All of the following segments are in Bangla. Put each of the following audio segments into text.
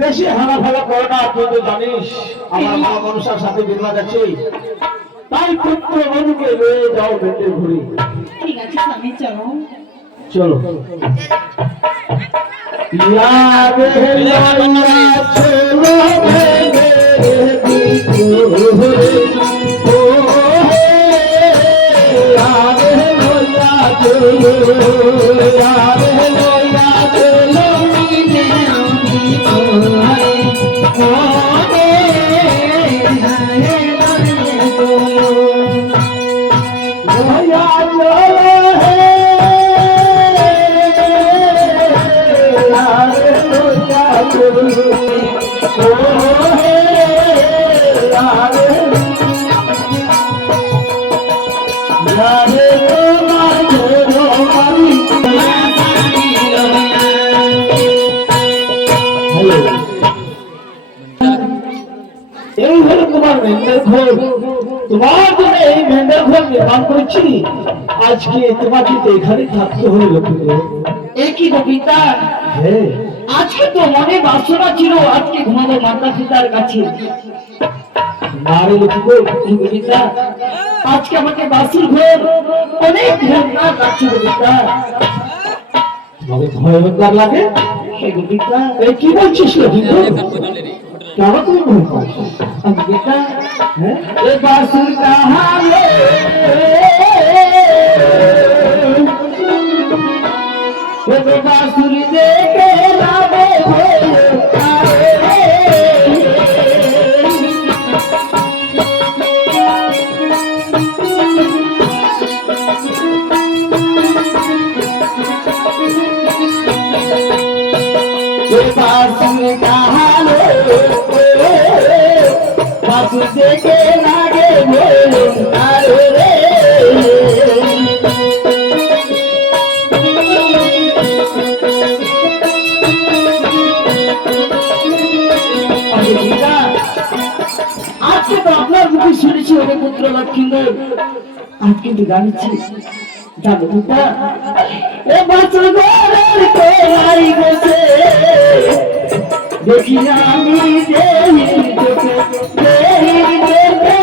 বেশি হানা ভালো করো না, তুই তো জানিস আমার মা মনসার সাথে বিবাদ আছে, তাই পুত্র বধূকে নিয়ে যাও বেটে ঘুরি। ঠিক আছে স্বামী, চলো চলো। এই হলো তোমার মেন্ডের ঘর, তোমার জন্য এই মেন্ডের ঘর নির্মাণ করেছি। আজকে তোমাকে তো এখানে থাকতে হলো লক্ষ্মী। একই কবিতা, হ্যাঁ আজকে তো মনে বাসনা ছিল আজকে ঘুমাবো মাতা পিতার কাছে। নারে লক্ষ্মী কবিতা, আজকে আমাকে বাসুর ঘর অনেক ভয়ঙ্কর লাগছে কবিতা। তোমাকে ভয়ঙ্কর লাগে? হে কবিতা, এই কি বলছিস লক্ষ্মী? কেন তুমি ভয় পাচ্ছ? কবিতা, হ্যাঁ এ বাসুর কাহালে এ বাসুর দেখে লাভে बासुर कहालो बासुर देखे लागे बोलो तारो रे आज के तो अपना मुखी শুনেছি ওরে পুত্র লক্ষ্মীন্দর, আজ কিন্তু জানিছি জানো পিতা এ বাসুর ঘরের কোনায় গেছে দেখি আমি দেহি চোখে দেহি চোখে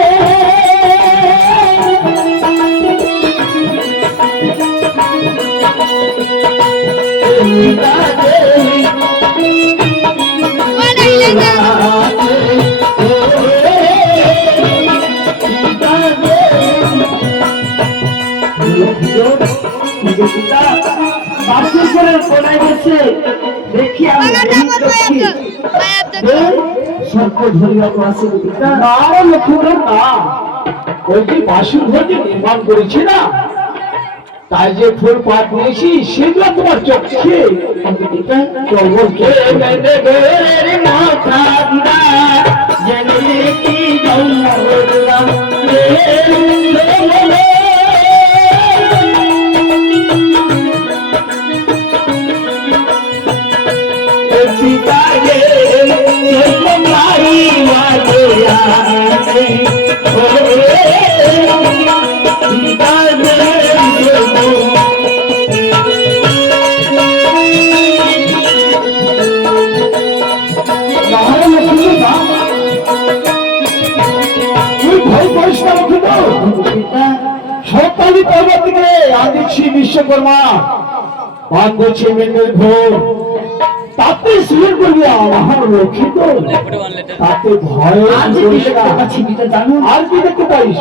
বাসুর ঘরের কোনায় গেছে দেখি আমি সর্প ধরিয়া তো আছে কবিতা। না লক্ষ্মী না, ওই যে বাসুর ঘর যে নির্মাণ করেছি না, তাই যে ফুল পাত নিয়েছি সেগুলো তোমার চোখে কবিতা চলবো মেনে ঘরের মাথা দিদা জেনে কি জন্ম হলাম পিতা গে মারি মারে আরে ও পিতা গে সকালি পর্বত থেকে আদিচ্ছি বিশ্বকর্মা পান করছে মেন্ডের ঘর, তাতে সুর করবি আমার রক্ষিত, তাতে ভয় আর কি দেখতে পাইস?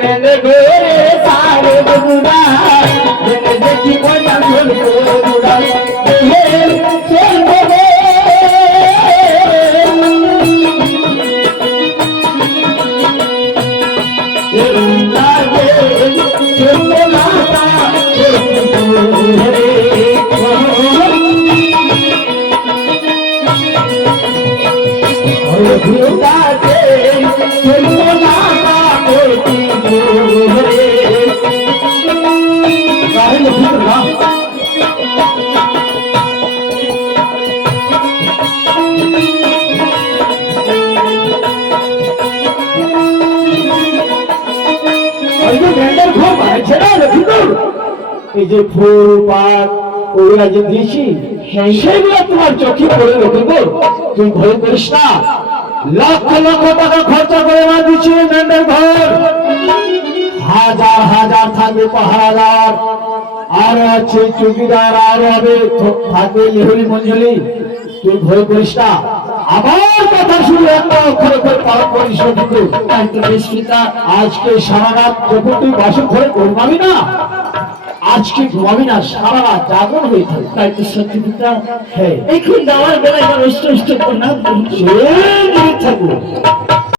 মেনে ঘরে সারে বগুড়া দেখি কোটা চল বগুড়া চল বগুড়া रे এই যে ফুল পাত ওগুলা যে দিয়েছি সেগুলো তোমার চোখে পড়ে রইবে, তুমি ভয় করিস না। লক্ষ লক্ষ টাকা খরচা করে না দিচ্ছি মেন্ডের ঘর, হাজার হাজার থাকবে পাহারাদার, আর আছে চৌকিদার, আর হবে থাকবে লেহরি মঞ্জুরি, তুই ভয় করিস না। আমার কথা শুনে একটা অক্ষরে করে পালন করিস কিন্তু। তাই তো বেশ পিতা। আজকে সারা রাত যখন তুই বাসন ঘরে ঘুমাবি না, আজকে ঘুমাবি না, সারা রাত জাগরণ হয়ে থাকবে। তাই তো সত্যি পিতা। হ্যাঁ, এখন যাওয়ার বেলায় অষ্ট অষ্ট প্রণাম করছি। সে থাকবো।